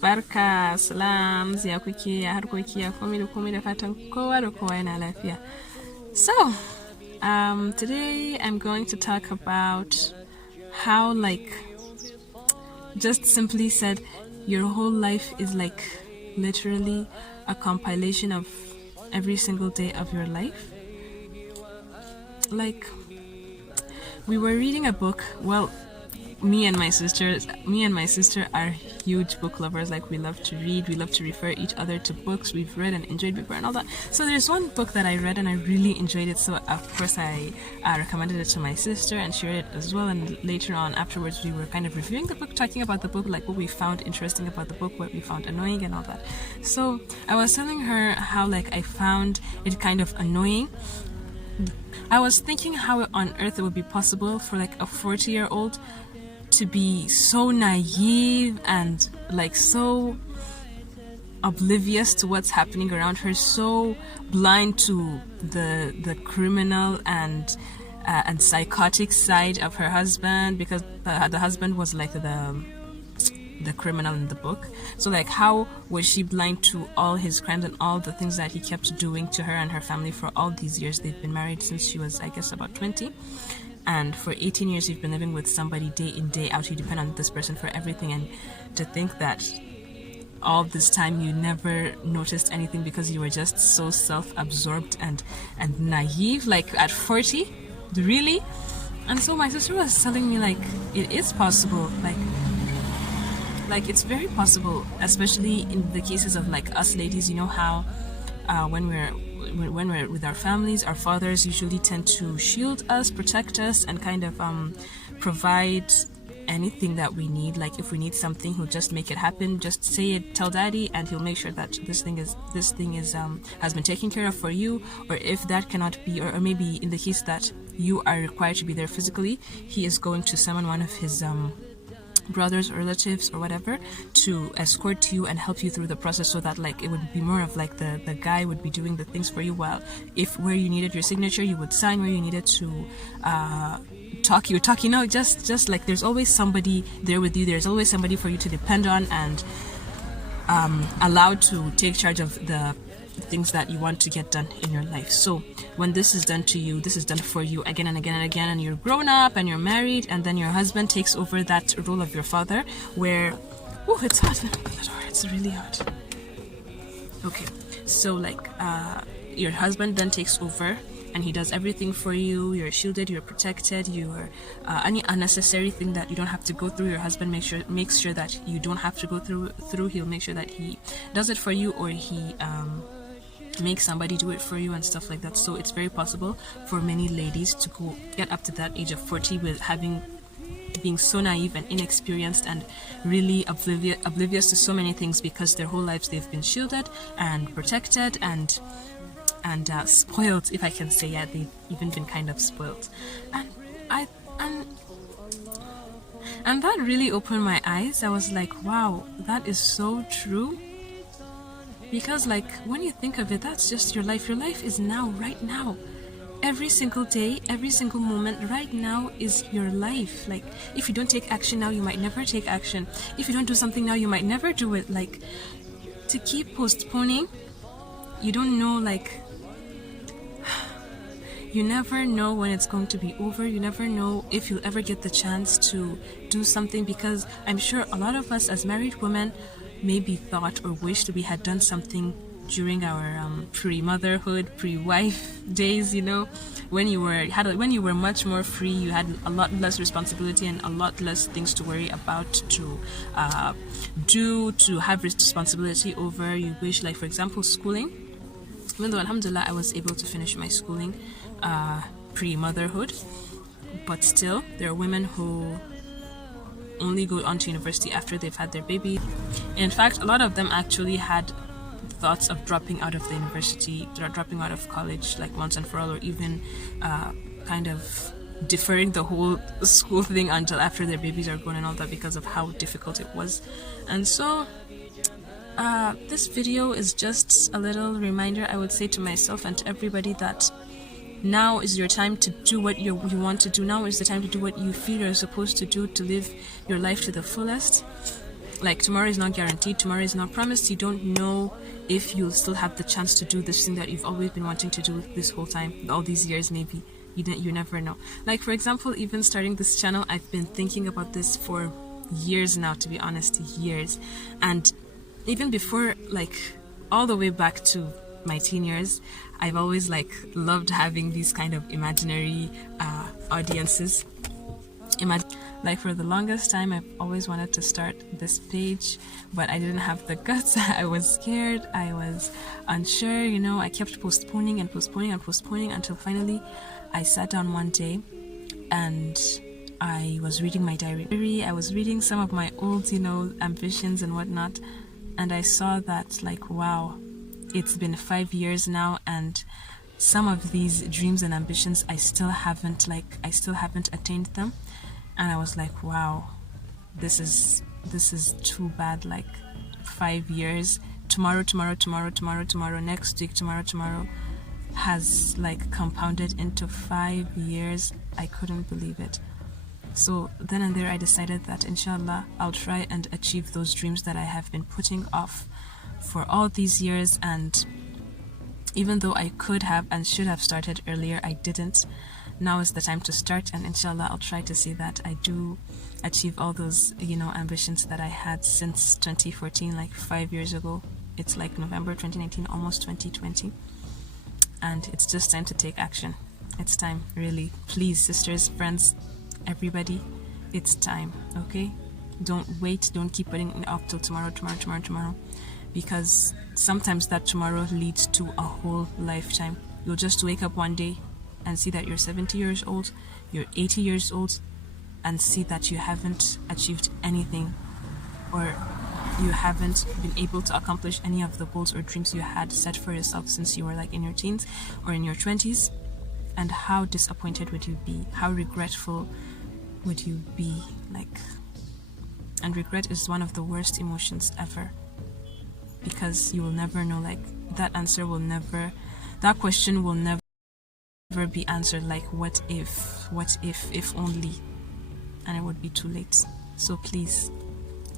Barka, salam, ya kuke, ya harkoki, ya komai da komai da fatan kowa da kowa yana lafiya. So, today I'm going to talk about how, just simply said, your whole life is literally a compilation of every single day of your life. We were reading a book. Well, me and my sister are huge book lovers. We love to read, we love to refer each other to books we've read and enjoyed before and all that. So there's one book that I read and I really enjoyed it, so of course I recommended it to my sister and shared it as well. And later on, afterwards, we were kind of reviewing the book, talking about the book, what we found interesting about the book, what we found annoying and all that. So I was telling her how I found it kind of annoying. I was thinking how on earth it would be possible for a 40-year-old to be so naive and so oblivious to what's happening around her, so blind to the criminal and psychotic side of her husband, because the husband was the criminal in the book. So how was she blind to all his crimes and all the things that he kept doing to her and her family for all these years? They've been married since she was, I guess, about 20. And for 18 years, you've been living with somebody day in, day out. You depend on this person for everything. And to think that all this time you never noticed anything because you were just so self-absorbed and naive, at 40? Really? And so my sister was telling me, it is possible. It's very possible, especially in the cases of, us ladies. You know how when we're with our families, our fathers usually tend to shield us, protect us, and kind of provide anything that we need. If we need something, he'll just make it happen. Just say it, tell daddy, and he'll make sure that this thing is has been taken care of for you. Or if that cannot be, or maybe in the case that you are required to be there physically, he is going to summon one of his brothers or relatives or whatever to escort you and help you through the process, so that it would be more of the guy would be doing the things for you, while if where you needed your signature, you would sign, where you needed to talk, you would talk. Just there's always somebody there with you. There's always somebody for you to depend on and allowed to take charge of the things that you want to get done in your life. So when this is done to you, this is done for you again and again and again, and you're grown up and you're married, and then your husband takes over that role of your father, where it's hot. It's really hot. Okay, so your husband then takes over and he does everything for you. You're shielded, you're protected, you're any unnecessary thing that you don't have to go through, your husband makes sure that you don't have to go through. He'll make sure that he does it for you, or he make somebody do it for you and stuff like that. So it's very possible for many ladies to get up to that age of 40 with being so naive and inexperienced and really oblivious to so many things, because their whole lives they've been shielded and protected and spoiled, if I can say. Yeah, they've even been kind of spoiled, and that really opened my eyes. I was like, wow, that is so true. Because when you think of it, that's just your life. Your life is now, right now. Every single day, every single moment, right now is your life. If you don't take action now, you might never take action. If you don't do something now, you might never do it. To keep postponing, you don't know, you never know when it's going to be over. You never know if you'll ever get the chance to do something, because I'm sure a lot of us as married women maybe thought or wished we had done something during our pre-motherhood, pre-wife days, when you were much more free. You had a lot less responsibility and a lot less things to worry about, to have responsibility over. You wish, for example, schooling. Even though alhamdulillah I was able to finish my schooling pre-motherhood, but still there are women who only go on to university after they've had their baby. In fact, a lot of them actually had thoughts of dropping out of the university, dropping out of college once and for all, or even kind of deferring the whole school thing until after their babies are grown and all that, because of how difficult it was. And so this video is just a little reminder, I would say, to myself and to everybody, that now is your time to do what you want to do. Now is the time to do what you feel you're supposed to do, to live your life to the fullest. Like, tomorrow is not guaranteed, tomorrow is not promised. You don't know if you'll still have the chance to do this thing that you've always been wanting to do this whole time, all these years maybe. You never know. Like, for example, even starting this channel, I've been thinking about this for years now, to be honest, years. And even before, like, all the way back to my teen years, I've always like loved having these kind of imaginary audiences. Like, for the longest time, I've always wanted to start this page, but I didn't have the guts. I was scared, I was unsure, you know. I kept postponing and postponing and postponing until finally I sat down one day and I was reading my diary. I was reading some of my old, you know, ambitions and whatnot, and I saw that, like, wow, it's been 5 years now, and some of these dreams and ambitions I still haven't attained them. And I was like, wow, this is too bad. Like, 5 years, tomorrow, next week, tomorrow has like compounded into 5 years. I couldn't believe it. So then and there I decided that inshallah I'll try and achieve those dreams that I have been putting off for all these years. And even though I could have and should have started earlier, I didn't. Now is the time to start, and inshallah I'll try to see that I do achieve all those, you know, ambitions that I had since 2014, like 5 years ago. It's like November 2019, almost 2020, and it's just time to take action. It's time, really. Please, sisters, friends, everybody, it's time, okay? Don't wait, don't keep putting it off till tomorrow, because sometimes that tomorrow leads to a whole lifetime. You'll just wake up one day and see that you're 70 years old, you're 80 years old, and see that you haven't achieved anything, or you haven't been able to accomplish any of the goals or dreams you had set for yourself since you were like in your teens or in your 20s. And how disappointed would you be? How regretful would you be? Like, and regret is one of the worst emotions ever, because you will never know, like, that question will never be answered. Like, what if only, and it would be too late. So please,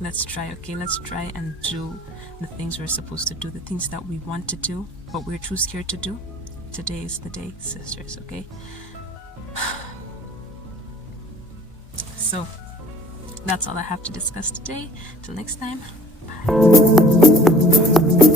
let's try, okay? Let's try and do the things we're supposed to do, the things that we want to do but we're too scared to do. Today is the day, sisters, okay? So that's all I have to discuss today. Till next time, bye.